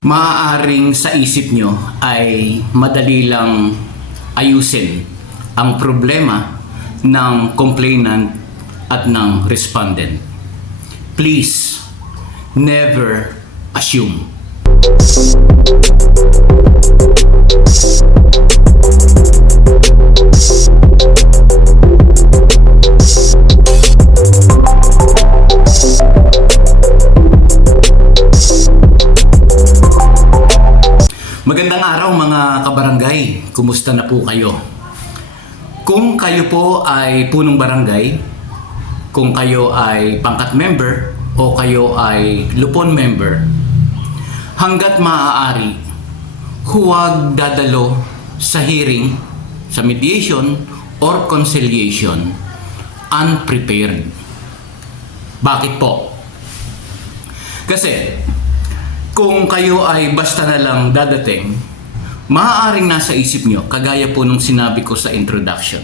Maaaring sa isip nyo ay madali lang ayusin ang problema ng complainant at ng respondent. Please, never assume. Magandang araw mga kabarangay, kumusta na po kayo? Kung kayo po ay punong barangay, kung kayo ay pangkat member o kayo ay lupon member, hanggat maaari, huwag dadalo sa hearing, sa mediation or conciliation unprepared. Bakit po? Kasi kung kayo ay basta na lang dadating, maaaring nasa isip nyo, kagaya po nung sinabi ko sa introduction,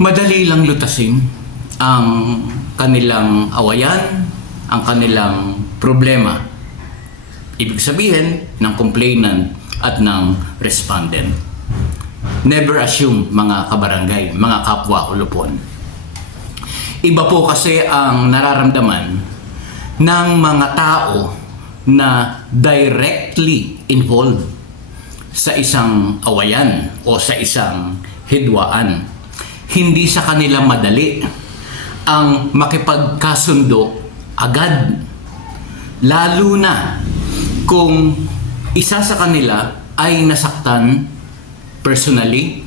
madali lang lutasin ang kanilang awayan, ang kanilang problema. Ibig sabihin ng complainant at ng respondent. Never assume mga kabarangay, mga kapwa ulupon. Iba po kasi ang nararamdaman ng mga tao na directly involved sa isang awayan o sa isang hidwaan. Hindi sa kanila madali ang makipagkasundo agad. Lalo na kung isa sa kanila ay nasaktan personally,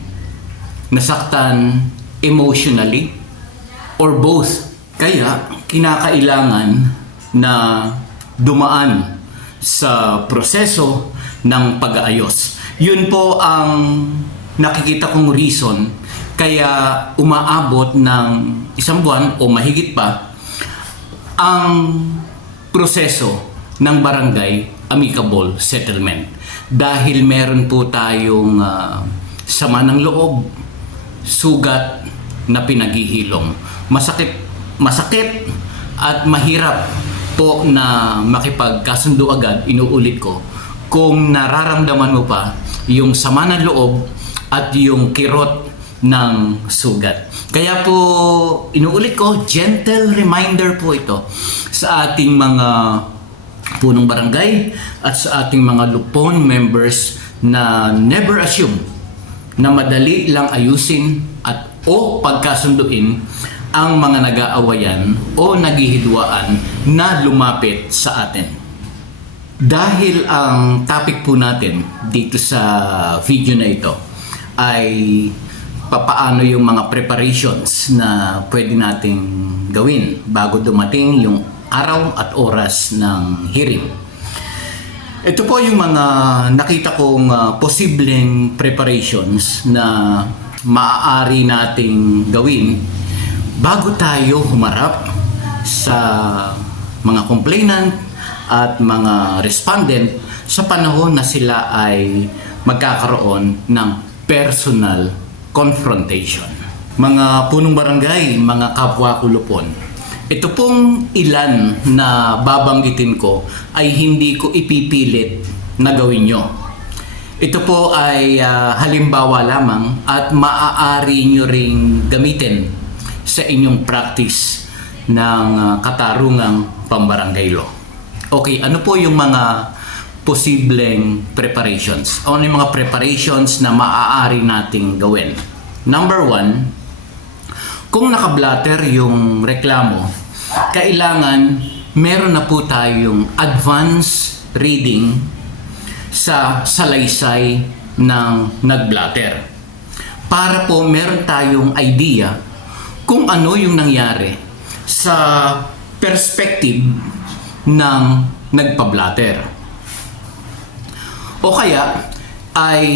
nasaktan emotionally, or both. Kaya kinakailangan na dumaan sa proseso ng pag-aayos. Yun po ang nakikita kong reason kaya umaabot ng isang buwan o mahigit pa ang proseso ng barangay amicable settlement. Dahil meron po tayong sama ng loob, sugat na pinaghihilom. Masakit at mahirap po na makipagkasundo agad. Inuulit ko, kung nararamdaman mo pa yung sama ng loob at yung kirot ng sugat. Kaya po, inuulit ko, gentle reminder po ito sa ating mga punong barangay at sa ating mga lupon members na never assume na madali lang ayusin at o pagkasunduin ang mga nag-aawayan o naghihidwaan na lumapit sa atin. Dahil ang topic po natin dito sa video na ito ay papaano yung mga preparations na pwede nating gawin bago dumating yung araw at oras ng hearing. Ito po yung mga nakita kong posibleng preparations na maaari nating gawin bago tayo humarap sa mga complainant at mga respondent sa panahon na sila ay magkakaroon ng personal confrontation. Mga punong barangay, mga kapwa kulupon, ito pong ilan na babanggitin ko ay hindi ko ipipilit na gawin nyo. Ito po ay halimbawa lamang at maaari nyo ring gamitin sa inyong practice ng katarungang pambarangay law. Okay, ano po yung mga posibleng preparations? Ano yung mga preparations na maaari nating gawin? Number 1, kung nakablatter yung reklamo, kailangan meron na po tayong advance reading sa salaysay ng nagblatter. Para po meron tayong idea kung ano yung nangyari sa perspective ng nagpablatter. O kaya ay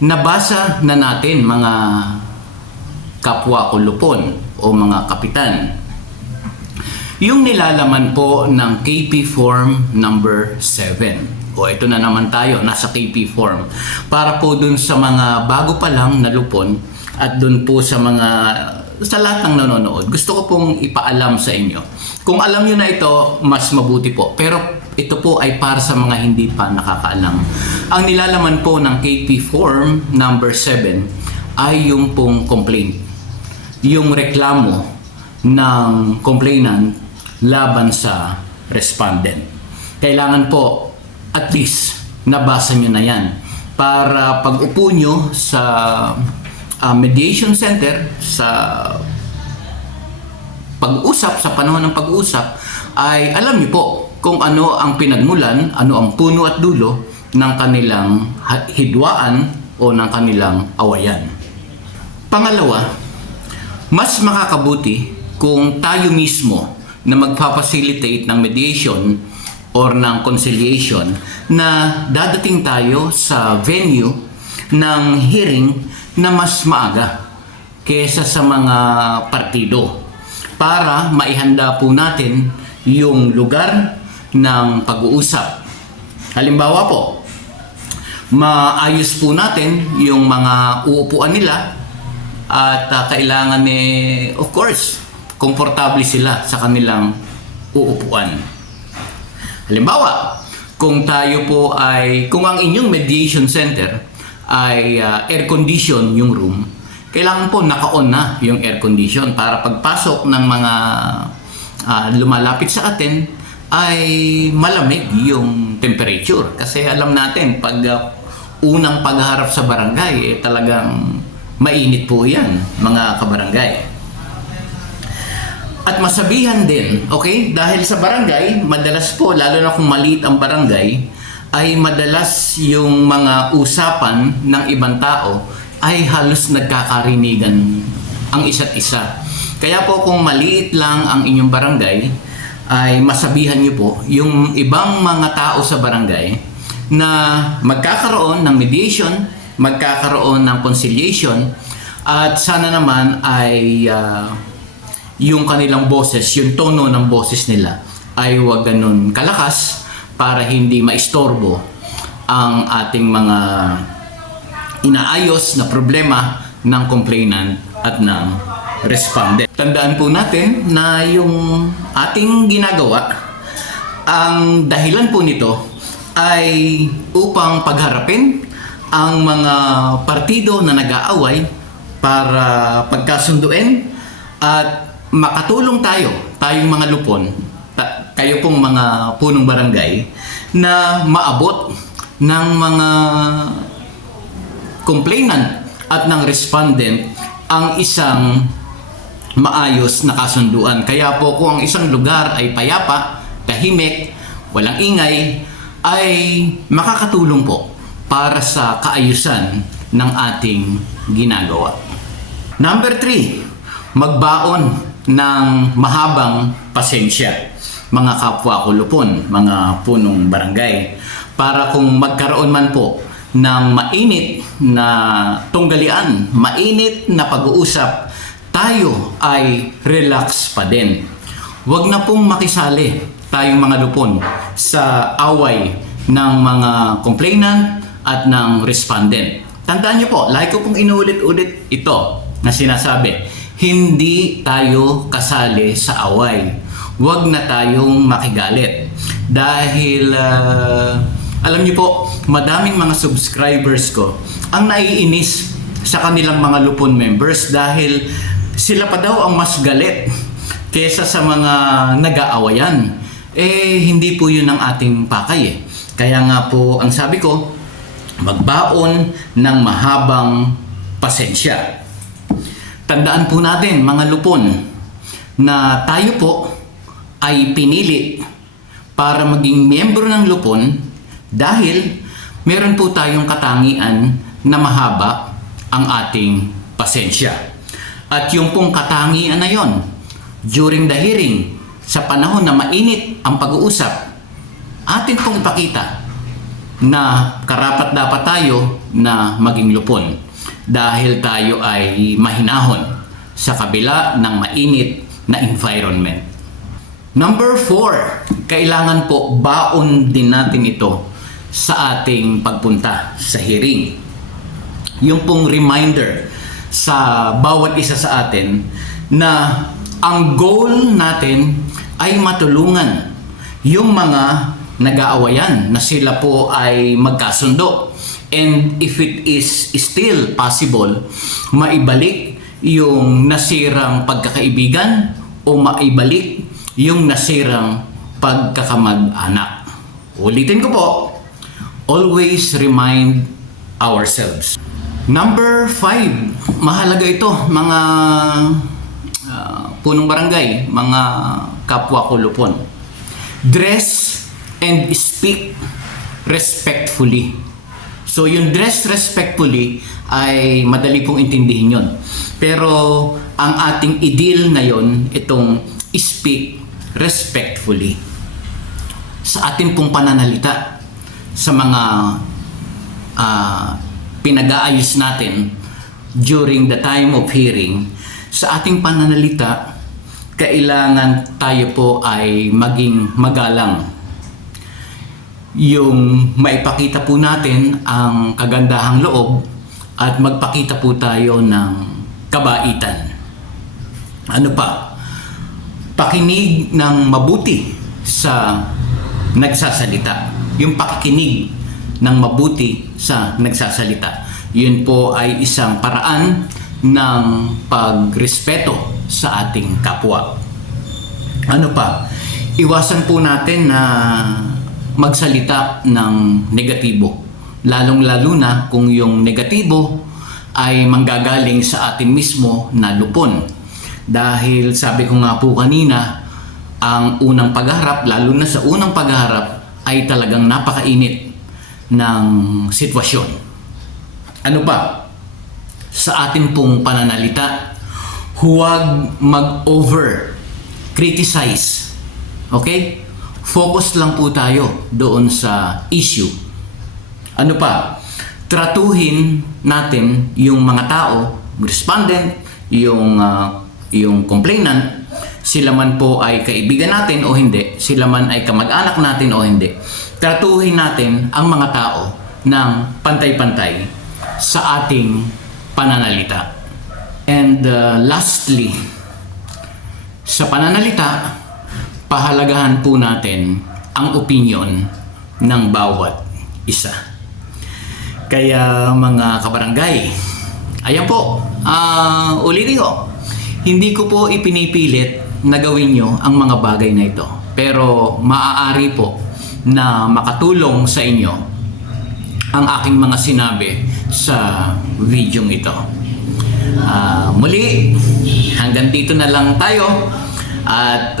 nabasa na natin mga kapwa kulupon o mga kapitan yung nilalaman po ng KP Form number 7. O ito na naman tayo, nasa KP Form. Para po dun sa mga bago pa lang na lupon at dun po sa lahat ng nanonood, gusto ko pong ipaalam sa inyo. Kung alam nyo na ito, mas mabuti po. Pero ito po ay para sa mga hindi pa nakakaalam. Ang nilalaman po ng KP Form number 7 ay yung pong complaint. Yung reklamo ng complainant laban sa respondent. Kailangan po at least nabasa nyo na yan para pag upo nyo sa mediation center, sa pag-usap, sa panahon ng pag-usap, ay alam niyo po kung ano ang pinagmulan, ano ang puno at dulo ng kanilang hidwaan o ng kanilang awayan. Pangalawa, mas makakabuti kung tayo mismo na magpa-facilitate ng mediation or ng conciliation na dadating tayo sa venue ng hearing na mas maaga kaysa sa mga partido para maihanda po natin yung lugar ng pag-uusap. Halimbawa po, maayos po natin yung mga uupuan nila at kailangan of course, komportable sila sa kanilang uupuan. Halimbawa, kung ang inyong mediation center ay air condition yung room, kailangan po naka-on na yung air condition para pagpasok ng mga lumalapit sa atin ay malamig yung temperature. Kasi alam natin, pag unang pagharap sa barangay, talagang mainit po yan, mga kabarangay. At masabihan din, okay, dahil sa barangay, madalas po, lalo na kung maliit ang barangay, ay madalas yung mga usapan ng ibang tao ay halos nagkakarinigan ang isa't isa. Kaya po kung maliit lang ang inyong barangay, ay masabihan niyo po yung ibang mga tao sa barangay na magkakaroon ng mediation, magkakaroon ng conciliation, at sana naman ay yung kanilang boses, yung tono ng boses nila ay huwag ganun kalakas para hindi maistorbo ang ating mga inaayos na problema ng complainant at ng respondent. Tandaan po natin na yung ating ginagawa, ang dahilan po nito ay upang pagharapin ang mga partido na nag-aaway para pagkasunduin at makatulong tayong mga lupon, kayo pong mga punong barangay, na maabot ng mga complainant at ng respondent ang isang maayos na kasunduan. Kaya po kung ang isang lugar ay payapa, tahimik, walang ingay, ay makakatulong po para sa kaayusan ng ating ginagawa. Number 3, magbaon ng mahabang pasensya, mga kapwa ko lupon, mga punong barangay, para kung magkaroon man po ng mainit na tunggalian, mainit na pag-uusap, tayo ay relax pa din. Huwag na pong makisali tayong mga lupon sa away ng mga complainant at ng respondent. Tandaan niyo po, like ko pong inuulit-ulit ito na sinasabi, hindi tayo kasali sa away. Huwag na tayong makigalit. Dahil, alam niyo po, madaming mga subscribers ko ang naiinis sa kanilang mga lupon members dahil sila pa daw ang mas galit kesa sa mga nag-aawayan. Hindi po yun ang ating pakay. Kaya nga po, ang sabi ko, magbaon ng mahabang pasensya. Tandaan po natin, mga lupon, na tayo po ay pinili para maging miyembro ng lupon dahil meron po tayong katangian na mahaba ang ating pasensya. At yung pong katangian na yon, during the hearing, sa panahon na mainit ang pag-uusap, atin pong ipakita na karapat-dapat tayo na maging lupon dahil tayo ay mahinahon sa kabila ng mainit na environment. Number 4, kailangan po baon din natin ito sa ating pagpunta sa hearing. Yung pong reminder sa bawat isa sa atin na ang goal natin ay matulungan yung mga nag-aawayan, na sila po ay magkasundo. And if it is still possible, maibalik yung nasirang pagkakaibigan o maibalik yung nasirang pagkakamag-anak. Ulitin ko po, always remind ourselves. Number 5, mahalaga ito mga punong barangay, mga kapwa ko lupon. Dress and speak respectfully. So yung dress respectfully ay madali pong intindihin yon. Pero ang ating ideal na yon, itong speak respectfully. Sa ating pong pananalita, sa mga pinag-aayos natin during the time of hearing, sa ating pananalita, kailangan tayo po ay maging magalang. Yung maipakita po natin ang kagandahang loob at magpakita po tayo ng kabaitan. Ano pa? Pakinig ng mabuti sa nagsasalita. Yung pakikinig ng mabuti sa nagsasalita. Yun po ay isang paraan ng pagrespeto sa ating kapwa. Ano pa? Iwasan po natin na magsalita ng negatibo. Lalong-lalo na kung yung negatibo ay manggagaling sa atin mismo na lupon. Dahil sabi ko nga po kanina, ang unang pagharap, lalo na sa unang pagharap, ay talagang napakainit ng sitwasyon. Ano pa? Sa atin pong pananalita, huwag mag-over criticize. Okay? Focus lang po tayo doon sa issue. Ano pa? Tratuhin natin yung mga tao, respondent, yung complainant, sila man po ay kaibigan natin o hindi, sila man ay kamag-anak natin o hindi. Tratuhin natin ang mga tao ng pantay-pantay sa ating pananalita. And lastly, sa pananalita, pahalagahan po natin ang opinion ng bawat isa. Kaya mga kabarangay, ayan po, ulitin ko, hindi ko po ipinipilit na gawin nyo ang mga bagay na ito. Pero maaari po na makatulong sa inyo ang aking mga sinabi sa video ito. Muli, hanggang dito na lang tayo. At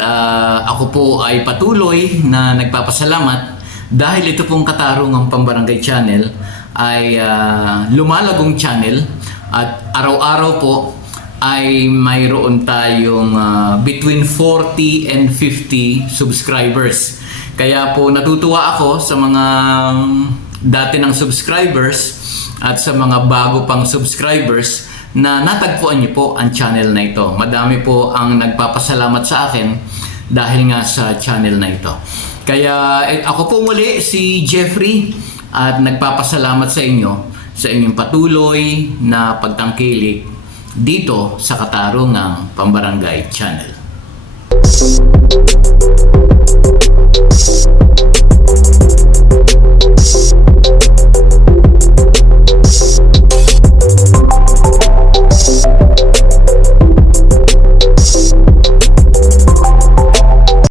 ako po ay patuloy na nagpapasalamat dahil ito pong Katarungang Pambarangay Channel ay lumalagong channel at araw-araw po ay mayroon tayong between 40 and 50 subscribers. Kaya po natutuwa ako sa mga dati ng subscribers at sa mga bago pang subscribers na natagpuan niyo po ang channel na ito. Madami po ang nagpapasalamat sa akin dahil nga sa channel na ito. Kaya ako po muli si Jeffrey at nagpapasalamat sa inyo sa inyong patuloy na pagtangkilik dito sa Katarungang Pambarangay Channel.